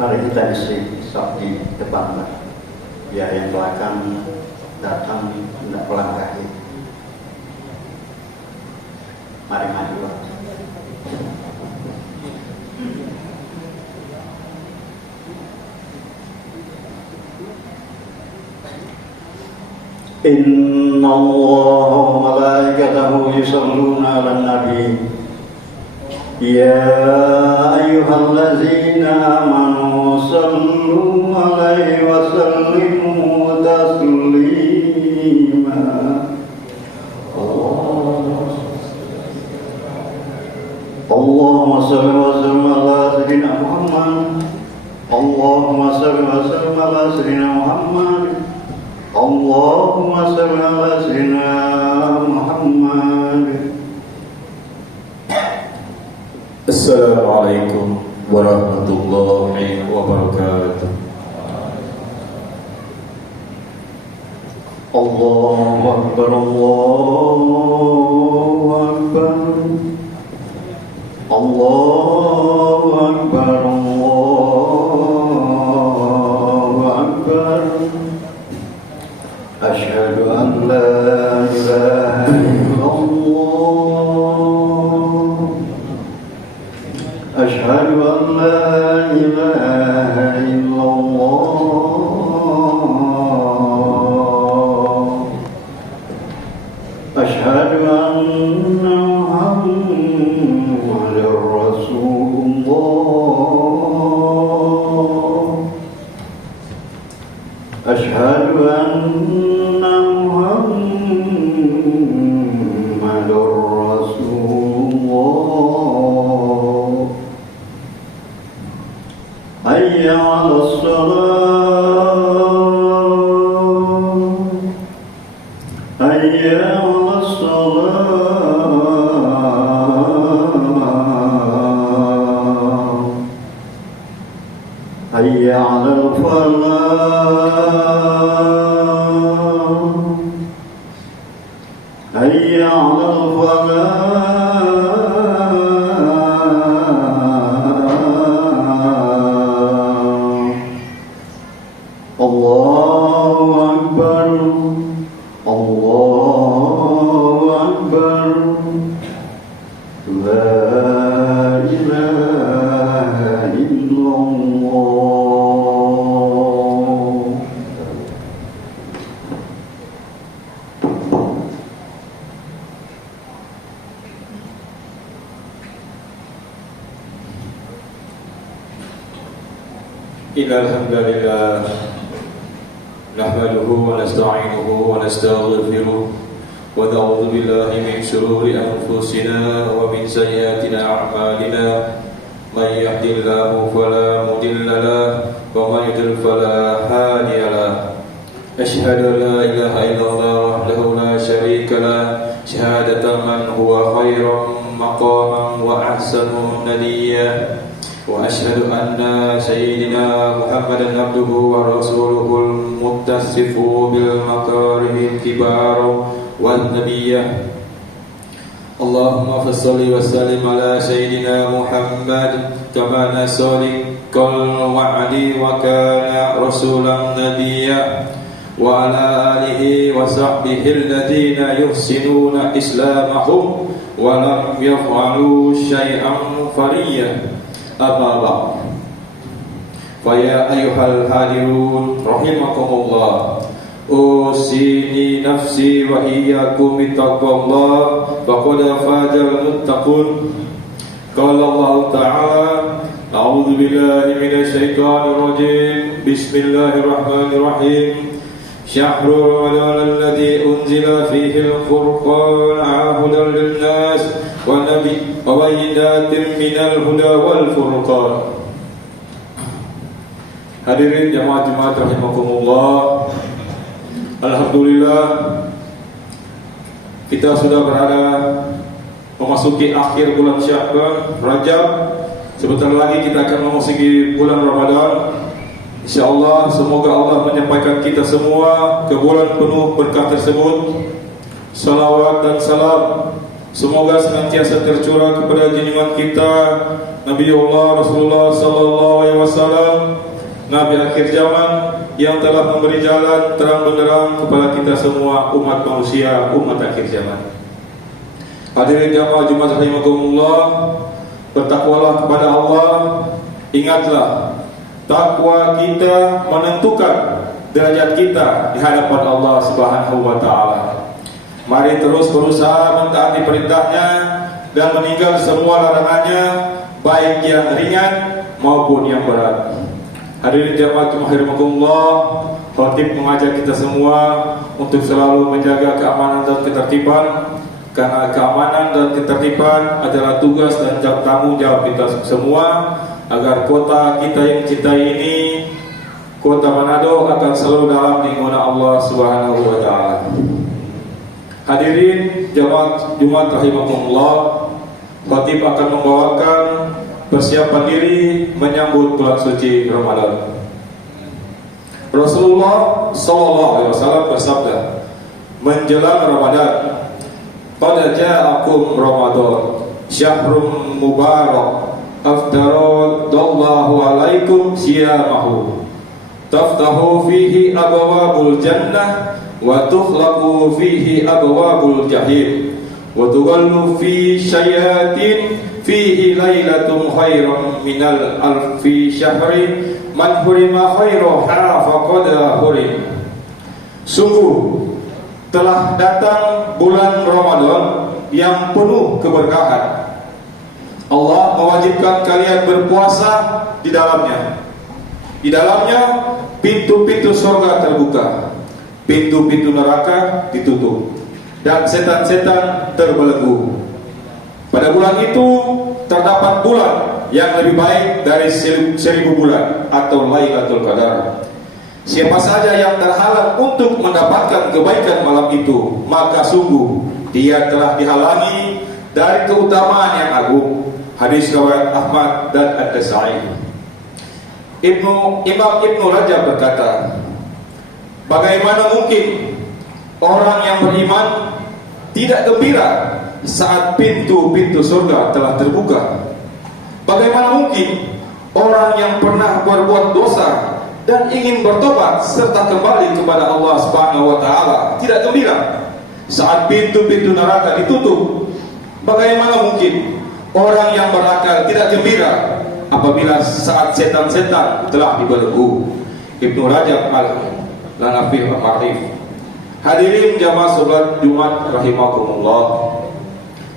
Mari kita isi stop di depan, biar yang belakang datang tidak melangkahi. Mari maju. Inna Allah wa malaikatahu yusalluna 'alan nabi. Ya ayyuhallazina amanu sallu 'alaihi wa sallimu taslima. Allahumma salli wa sallim ala sayyidina Muhammad. Allahumma salli wa sallim ala sayyidina Muhammad. Allahumma salli ala sayyidina Muhammad. Assalamualaikum warahmatullahi wabarakatuh. Allahu Akbar, Allahu Akbar, Allahu Akbar, Allahu Akbar. Asyhadu an la ilaha illallah. Asyhadu an la ilaha illallah. Asyhadu anna Muhammadar Rasulullah. Asyhadu anna Muhammadar Rasulullah. Hayya 'alas salat. Hayya 'alas salat. Hayya 'alal falah. Hayya 'alal falah. Allahu Akbar, Allahu Akbar. La ilaha illallah. Innal hamdalillah nahmaduhu wa nasta'inuhu wa nastaghfiruh wa na'udzu billahi min shururi anfusina wa min sayyiati a'malina. May yahdihillahu fala mudilla lahu wa may yudlil fala hadiya lahu. Asyhadu an la ilaha illallah wahdahu la syarika lahu syahadatan man huwa khairum maqaman wa ahsanu nadiyya. Wa asyhadu anna sayyidina Muhammadan abduhu wa rasuluhul muttasifu bil makarihil kibar wan nabiyyah. Allahumma fassalli wa sallim ala sayyidina Muhammad kama nasali kal wa'di wa kana rasulan nabiyya wa ala alihi wa sahbihi alladhina yuhsinuna islamahum wa lam yaf'alu syai'an fariyya. Amma ba'd. Fa ya ayyuhal hadirun rahimakumullah. Usini nafsi wa iyyakum bittaqwallah faqad fazal muttaqun. Qala Allah ta'ala a'udzu billahi minasy syaithanir rajim. Bismillahirrahmanirrahim. Syahrul Ramadan alladzi unzila fihi al-Qur'an hudan lin-nas wa bayyinatin minal huda wal furqan. Hadirin jemaah-jemaah rahimakumullah. Alhamdulillah kita sudah berada memasuki akhir bulan Sya'ban, Rajab. Sebentar lagi kita akan memasuki bulan Ramadan. InsyaAllah semoga Allah menyampaikan kita semua ke bulan penuh berkah tersebut. Salawat dan salam semoga senantiasa tercurah kepada junjungan kita Nabiullah Rasulullah sallallahu alaihi wasallam, Nabi akhir zaman yang telah memberi jalan terang benderang kepada kita semua umat manusia, umat akhir zaman. Hadirin jamaah Jumat rahimakumullah, bertakwalah kepada Allah. Ingatlah, takwa kita menentukan derajat kita di hadapan Allah Subhanahu wa taala. Mari terus berusaha mentaati perintahnya dan meninggal semua larangannya, baik yang ringan maupun yang berat. Hadirin jamaah rahimakumullah, khatib mengajak kita semua untuk selalu menjaga keamanan dan ketertiban, karena keamanan dan ketertiban adalah tugas dan tanggung jawab kita semua, agar kota kita yang cintai ini, kota Manado, akan selalu dalam lindungan Allah Subhanahu wa taala. Hadirin jamaah Jumat rahimakumullah, khatib akan membawakan persiapan diri menyambut bulan suci Ramadan. Rasulullah sallallahu alaihi wasallam bersabda, menjelang Ramadan, qad ja'akum Ramadan, syahrun mubarak, aftaradallahu alaikum siyamahu, taftahu fihi abwabul jannah wa tukhlaqu fihi abwabul jahim, wa tughallu fi syayatin fihi lailatun khairum minal alfi syahri, man hurima khairaha faqad hurim. Sungguh telah datang bulan Ramadan yang penuh keberkahan. Allah mewajibkan kalian berpuasa di dalamnya. Di dalamnya pintu-pintu surga terbuka, pintu-pintu neraka ditutup, dan setan-setan terbelenggu. Pada bulan itu terdapat bulan yang lebih baik dari 1000 bulan atau Lailatul Qadar. Siapa saja yang terhalang untuk mendapatkan kebaikan malam itu, maka sungguh dia telah dihalangi dari keutamaan yang agung. Hadis riwayat Ahmad dan An-Nasa'i. Imam Ibnu Rajab berkata, bagaimana mungkin orang yang beriman tidak gembira saat pintu-pintu surga telah terbuka? Bagaimana mungkin orang yang pernah berbuat dosa dan ingin bertobat serta kembali kepada Allah Subhanahu wa taala tidak gembira saat pintu-pintu neraka ditutup? Bagaimana mungkin orang yang berakal tidak gembira apabila saat setan-setan telah dibelenggu? Ibnu Rajab Al-Lanafi Al-Ma'rif. Hadirin jamaah salat Jumat rahimakumullah,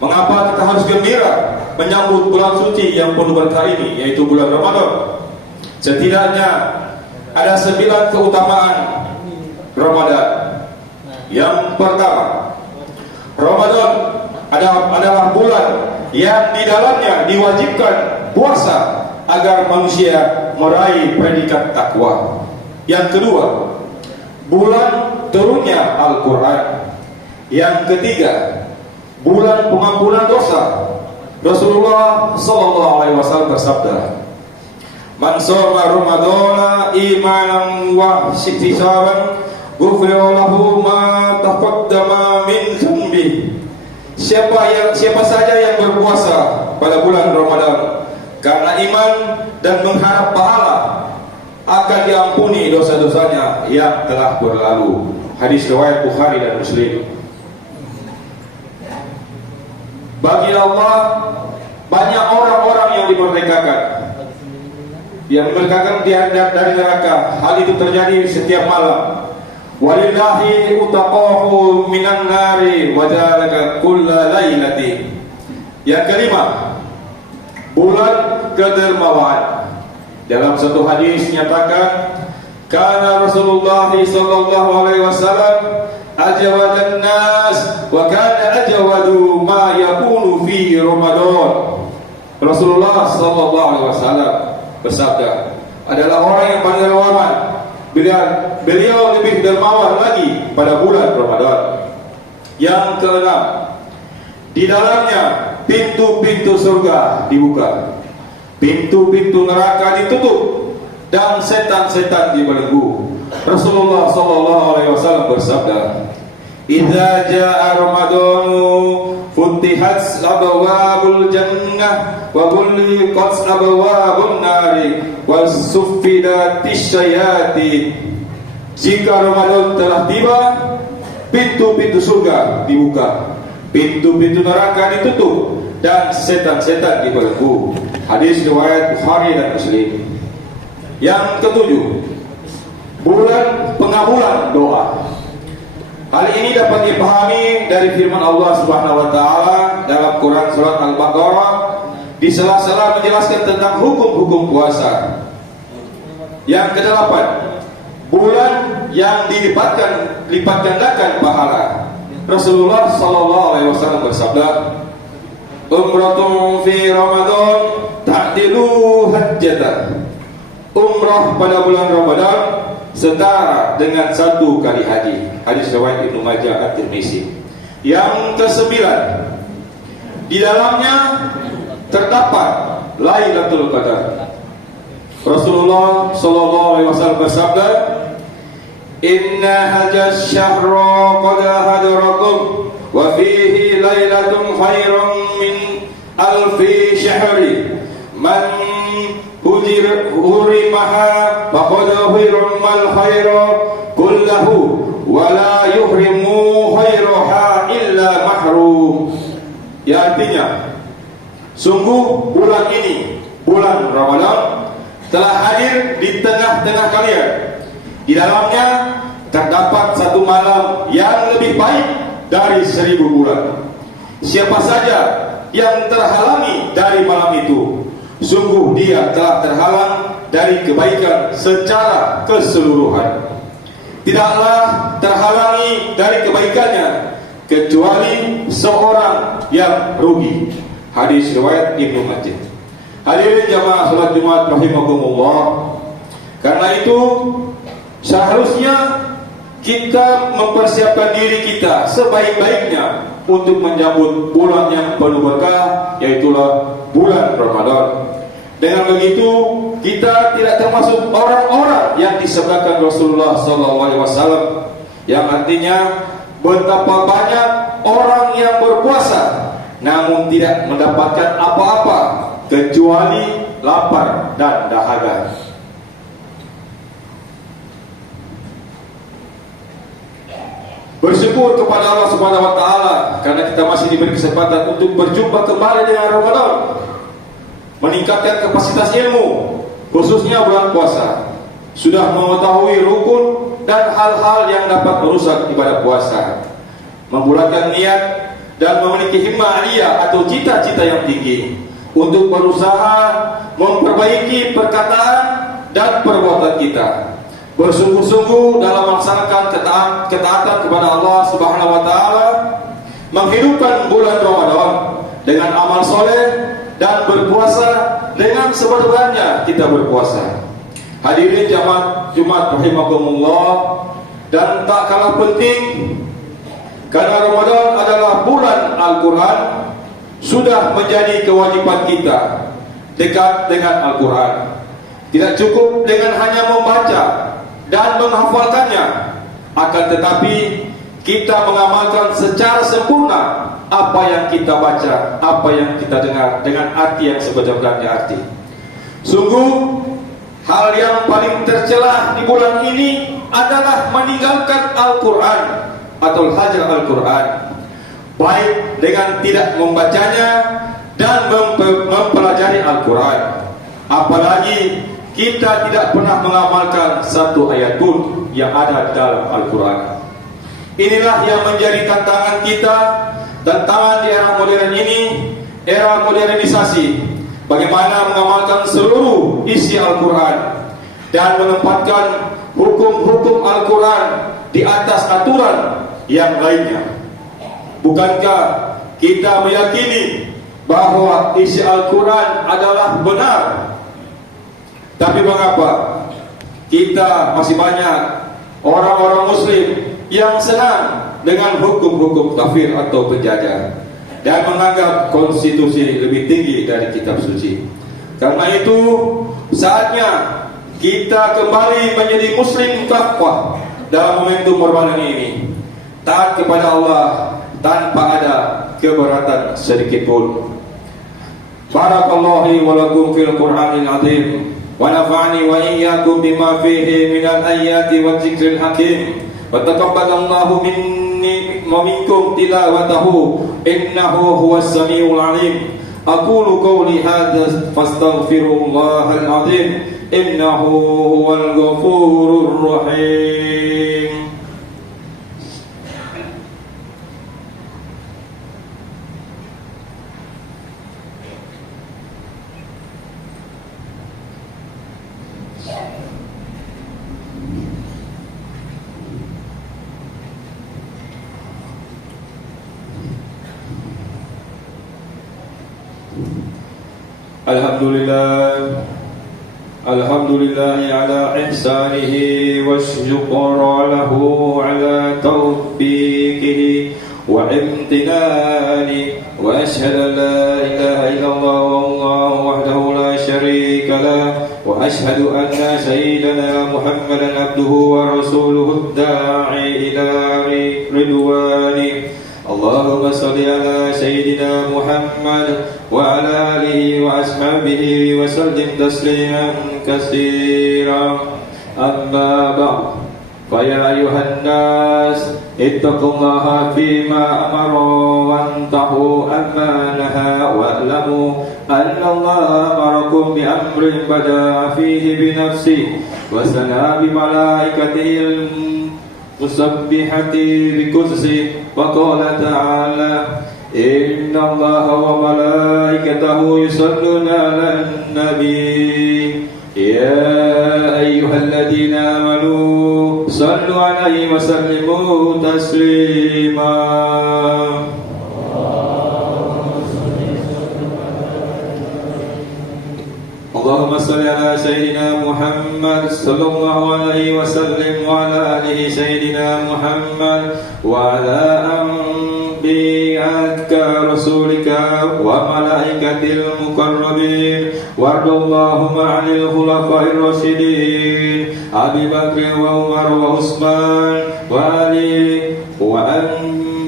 mengapa kita harus gembira menyambut bulan suci yang penuh berkah ini, yaitu bulan Ramadan? Setidaknya ada 9 keutamaan Ramadan. Yang pertama, Ramadan adalah bulan yang di dalamnya diwajibkan puasa agar manusia meraih predikat takwa. Yang kedua, bulan turunnya Al-Quran. Yang ketiga, bulan pengampunan dosa. Rasulullah sallallahu alaihi wasallam bersabda, man shoma ramadhana imanan wa ihtisaban ghufira lahu ma taqaddama min dzambi. Siapa saja yang berpuasa pada bulan Ramadan karena iman dan mengharap pahala, akan diampuni dosa-dosanya yang telah berlalu. Hadis riwayat Bukhari dan Muslim. Bagi Allah banyak orang-orang yang dimerdekakan, dari neraka. Hal itu terjadi setiap malam. Walillahi utaqahu minan nari wa dzalika kulla lailati. Yang kelima, bulan kedermawan. Dalam satu hadis nyatakan, kana Rasulullah sallallahu alaihi wasallam ajwadan nas wa kana ajwadu ma yakunu fi Ramadan. Rasulullah sallallahu alaihi wasallam bersabda, adalah orang yang paling dermawan. Beliau lebih dermawan lagi pada bulan Ramadan. Yang keenam, di dalamnya pintu-pintu surga dibuka, pintu-pintu neraka ditutup, dan setan-setan dibelenggu. Rasulullah sallallahu alaihi wasallam bersabda, "Idza jaa Ramadanu futihat abwabul jannah wa ghulqat abwabun nari wa suffidatis syayatin. Jika Ramadan telah tiba, pintu-pintu surga dibuka, pintu-pintu neraka ditutup, dan setan-setan dibelenggu. Hadis riwayat Bukhari dan Muslim. Yang ketujuh, bulan pengabulan doa. Hal ini dapat dipahami dari firman Allah Subhanahu wa taala dalam Quran surat Al-Baqarah di sela-sela menjelaskan tentang hukum-hukum puasa. Yang kedelapan, bulan yang lipat gandakan pahala. Rasulullah sallallahu alaihi wasallam bersabda, "Umratun fi Ramadan ta'dilu hajjatan." Umrah pada bulan Ramadan setara dengan 1 kali haji. Hadis riwayat Ibnu Majah At-Tirmizi. Yang kesembilan, di dalamnya terdapat Lailatul Qadar. Rasulullah sallallahu alaihi wasallam bersabda, "Inna hajjaz syahra qad hadarakum wa fihi lailatun khairum min alfi syahri man hurimaha faqad hurimal khaira kullahu wa la yuhrimu khairaha illa mahrum." Ya, artinya sungguh bulan ini, bulan Ramadan, telah hadir di tengah-tengah kalian. Di dalamnya terdapat 1 malam yang lebih baik dari 1000 bulan. Siapa saja yang terhalangi dari malam itu, sungguh dia telah terhalang dari kebaikan secara keseluruhan. Tidaklah terhalangi dari kebaikannya kecuali seorang yang rugi. Hadis riwayat Ibnu Majah. Hadirin jamaah salat Jumat rahimakumullah. Karena itu seharusnya kita mempersiapkan diri kita sebaik-baiknya untuk menyambut bulan yang penuh berkah, yaitulah bulan Ramadan. Dengan begitu kita tidak termasuk orang-orang yang disebutkan Rasulullah SAW, yang artinya betapa banyak orang yang berpuasa namun tidak mendapatkan apa-apa kecuali lapar dan dahaga. Bersyukur kepada Allah Subhanahu wa taala karena kita masih diberi kesempatan untuk berjumpa kembali dengan Ramadan, meningkatkan kapasitas ilmu, khususnya bulan puasa. Sudah mengetahui rukun dan hal-hal yang dapat merusak ibadah puasa, membulatkan niat dan memiliki himmah aliyah atau cita-cita yang tinggi untuk berusaha memperbaiki perkataan dan perbuatan kita, bersungguh-sungguh dalam melaksanakan ketaatan kepada Allah Subhanahu wa taala, menghidupkan bulan Ramadan dengan amal soleh dan berpuasa dengan sebenarnya kita berpuasa. Hadirin jamaah Jumat rahimakumullah, dan tak kalah penting karena Ramadan adalah bulan Al-Quran, sudah menjadi kewajiban kita dekat dengan Al-Quran. Tidak cukup dengan hanya membaca dan menghafalkannya, akan tetapi kita mengamalkan secara sempurna apa yang kita baca, apa yang kita dengar dengan arti yang sebenarnya arti. Sungguh hal yang paling tercelah di bulan ini adalah meninggalkan Al-Quran atau hajar Al-Quran, baik dengan tidak membacanya dan mempelajari Al-Quran. Apalagi kita tidak pernah mengamalkan 1 ayat pun yang ada dalam Al-Quran. Inilah yang menjadi tantangan kita, tantangan di era modern ini, era modernisasi. Bagaimana mengamalkan seluruh isi Al-Quran dan menempatkan hukum-hukum Al-Quran di atas aturan yang lainnya. Bukankah kita meyakini bahwa isi Al-Quran adalah benar? Tapi mengapa kita masih banyak orang-orang Muslim yang senang dengan hukum-hukum kafir atau penjajah dan menganggap konstitusi lebih tinggi dari kitab suci? Karena itu saatnya kita kembali menjadi Muslim kafah dalam momentum Ramadan ini, taat kepada Allah tanpa ada keberatan sedikit pun. Barakallahu wa lakum fil Qur'anil azim wa nafa'ani wa iyyakum bima fihi minal ayati wa dzikril hakim wa taqabbalallahu minni wa minkum tilawatahu innahu huwas samiul alim. Aqulu qawli hadza fastaghfirullahal azim innahu huwal ghafurur rahim. Alhamdulillah ala ihsanihi wa syukra lahu ala tawfiqihi wa imtinani wa ashhadu an la ilaha illallah wallahu wahdahu la syarika lah wa ashhadu anna sayyidana Muhammadan abduhu wa rasuluhu ad-da'i ila ridwani. Allahumma salli ala sayyidina Muhammad wa ala alihi wa ashabihi wa sallim tasliman katsiran. Amma ba'd, fa ya ayuhan nas ittaqullaha fima amara wantahu amma naha wa'lamu anna Allaha amarakum bi amrin bada'a fihi bi nafsihi wa sana bi malaikatihi musabbihati bi qudsi wa qala ta'ala inna Allaha wa malaikatahu yusalluna 'alan nabi ya ayyuhalladhina amanu sallu 'alaihi wa sallimu taslima. Allahumma salli ala sayyidina Muhammad sallallahu alaihi wasallam wa ala alihi sayyidina Muhammad wa ala anbiya'ika rasulika wa malaikatil muqarrabin wardallahumma 'anil khulafa'ir rasyidin Abi Bakr wa Umar wa Utsman wa Ali wa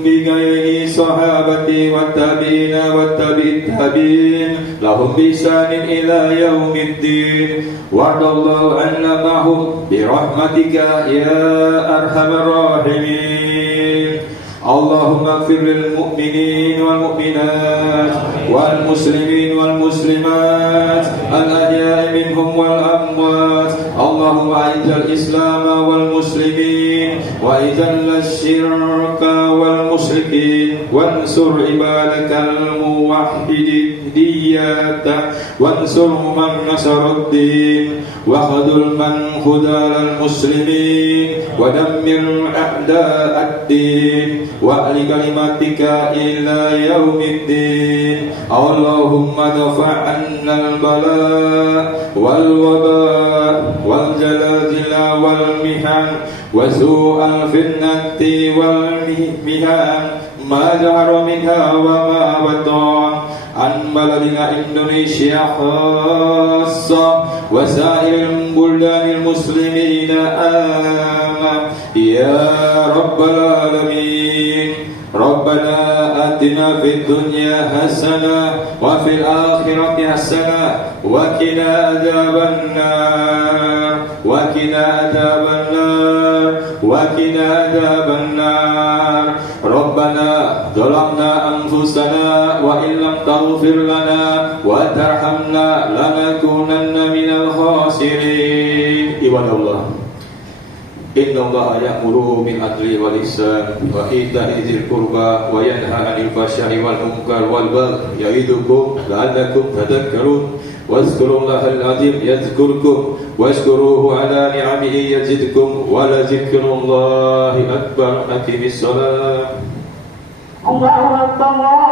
بغير صحابتي والتابعين والتابعين التابعين لهم بإحسان إلى يوم الدين وارض الله عنا معهم برحمتك يا أرحم الراحمين. اللهم اغفر للمؤمنين والمؤمنات والمسلمين والمسلمات الأحياء منهم والأموات. اللهم أعز الإسلام والمسلمين وأذل الشرك والمشركين وانصر عبادك الموحدين وانصر من نصر الدين وخذل من خذل المسلمين ودمر أعداء الدين وأعل كلمتك إلى يوم الدين. اللهم ادفع عنا البلاء والوباء والزلازل والمحن وسوء الفتنة والمهان ما ظهر منها وما بطن عن بلدنا إندونيسيا خاصة وسائر البلدان المسلمين آمين يا رب العالمين. ربنا آتنا في الدنيا حسنة وفي الآخرة حسنة وقنا عذاب النار وقنا عذاب النار وقنا عذاب النار. ربنا ظلمنا أنفسنا وإن لم تغفر لنا وترحمنا لنكونن من الخاسرين. عباد الله Innallaha ya'muru bil adli wal ihsan wa ita'i dzil qurba wa yanha 'anil fahsya'i wal munkar wal baghi ya'idukum la'allakum tadhakkarun. Wazkurullahal 'azim yadhkurkum washkuruhu 'ala ni'amihi yazidkum wa la dzikrullahi akbar. Aqimis shalah. Allahu akbar.